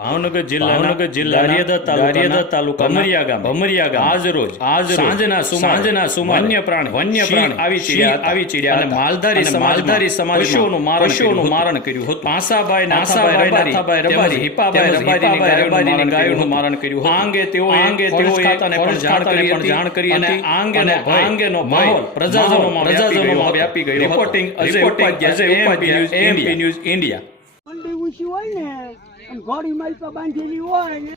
ભાવનગર જિલ્લાના ગારિયાદા તાલુકા ભમરિયા ગામ આજ રોજ સાંજના સુમારે વન્ય પ્રાણી આવી ચીડ્યા અને માલધારી સમાજ પશુઓનું મારણ કર્યું હતું. પાંસાભાઈ નાથાભાઈ રબારી હિપાભાઈ ગાયોનું મારણ કર્યું હતું. આ અંગે તેઓએ ખાતાને પણ જાણ કરી અને આ અંગેનો માહોલ પ્રજાજનોમાં વ્યાપી ગયો. Reporting Ajay Upadhyay, MP news India. ઠંડી ઊંચી હોય ને અને ઘોડી મારી પર બાંધેલી હોય ને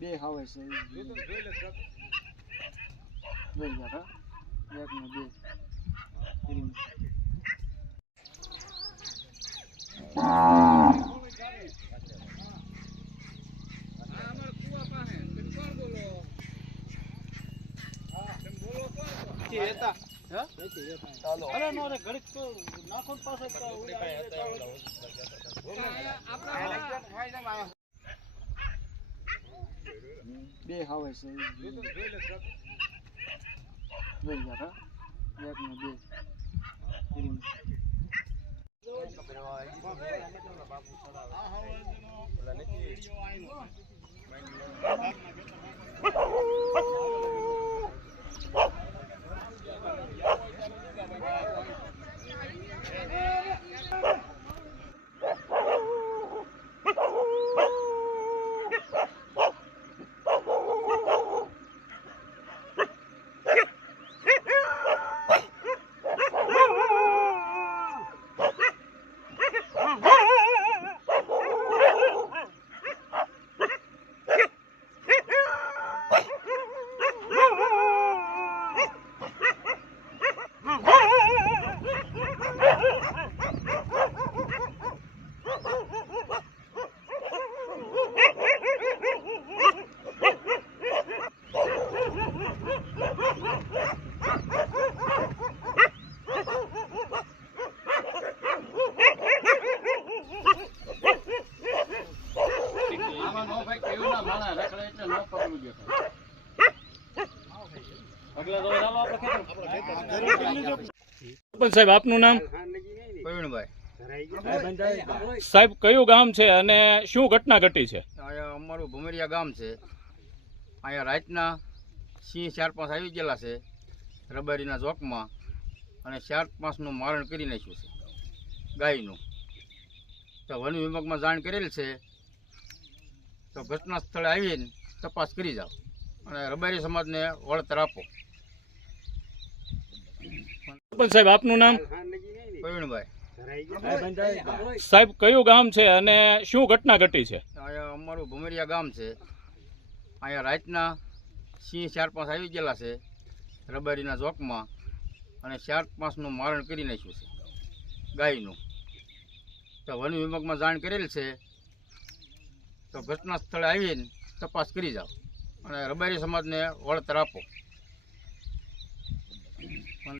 બે હવે છે બે હવે સાહેબ, આપનું નામ? સાહેબ, કયું ગામ છે અને શું ઘટના ઘટી છે? અમારું ભમરિયા ગામ છે. અહીંયા રાતના સિંહ 4-5 આવી ગયેલા છે રબારીના ચોકમાં અને 4-5નું મારણ કરી નાખ્યું છે ગાયનું. તો વન વિભાગમાં જાણ કરેલ છે તો ઘટના સ્થળે આવીને તપાસ કરી જાઓ અને રબારી સમાજને વળતર આપો. સાહેબ, આપનું નામ? પ્રવીણભાઈ. સાહેબ, કયું ગામ છે અને શું ઘટના ઘટી છે? અહીંયા અમારું ભમરિયા ગામ છે. અહીંયા રાતના સિંહ 4-5 આવી ગયેલા છે રબારીના ચોકમાં અને 4-5નું મારણ કરી નાખ્યું છે ગાયનું. તો વન વિભાગમાં જાણ કરેલ છે તો ઘટના સ્થળે આવીને તપાસ કરી જાઓ અને રબારી સમાજને વળતર આપો.